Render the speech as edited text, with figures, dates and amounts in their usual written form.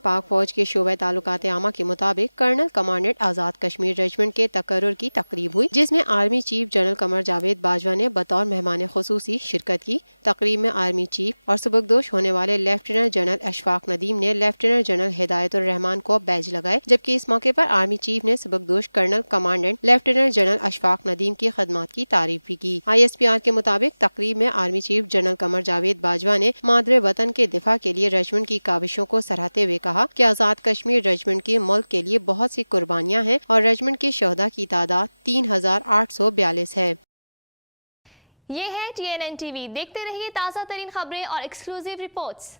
पाक फौज के शोबे ताल्लुकात आमा के मुताबिक colonel commandant Azad Kashmir regiment के तकर्रुर की तकरीब हुई, जिसमें army chief general Qamar Javed Bajwa ने बतौर मेहमान खुसूसी शिरकत की। तकरीब में आर्मी चीफ और सुबकदोश होने वाले लेफ्टिनेंट जनरल अशफाक नदीम ने लेफ्टिनेंट जनरल हिदायतुर रहमान को बैज लगाए, जबकि इस मौके पर आर्मी चीफ ने सुबकदोश colonel commandant lieutenant general Ashfaq Nadeem की खदमात की तारीफ भी की। ISPR के मुताबिक तकरीब में army chief general Qamar Javed Bajwa ने मादरे वतन के दिफा के लिए रेजिमेंट की काविशों को सराहते हुए कहा कि आज़ाद कश्मीर रेजिमेंट की मुल्क के लिए बहुत सी कुर्बानियां हैं और रेजिमेंट के शहदा की तादाद 3842 है। ये है TNN TV। देखते रहिए ताज़ा तरीन खबरें और एक्सक्लूसिव रिपोर्ट्स।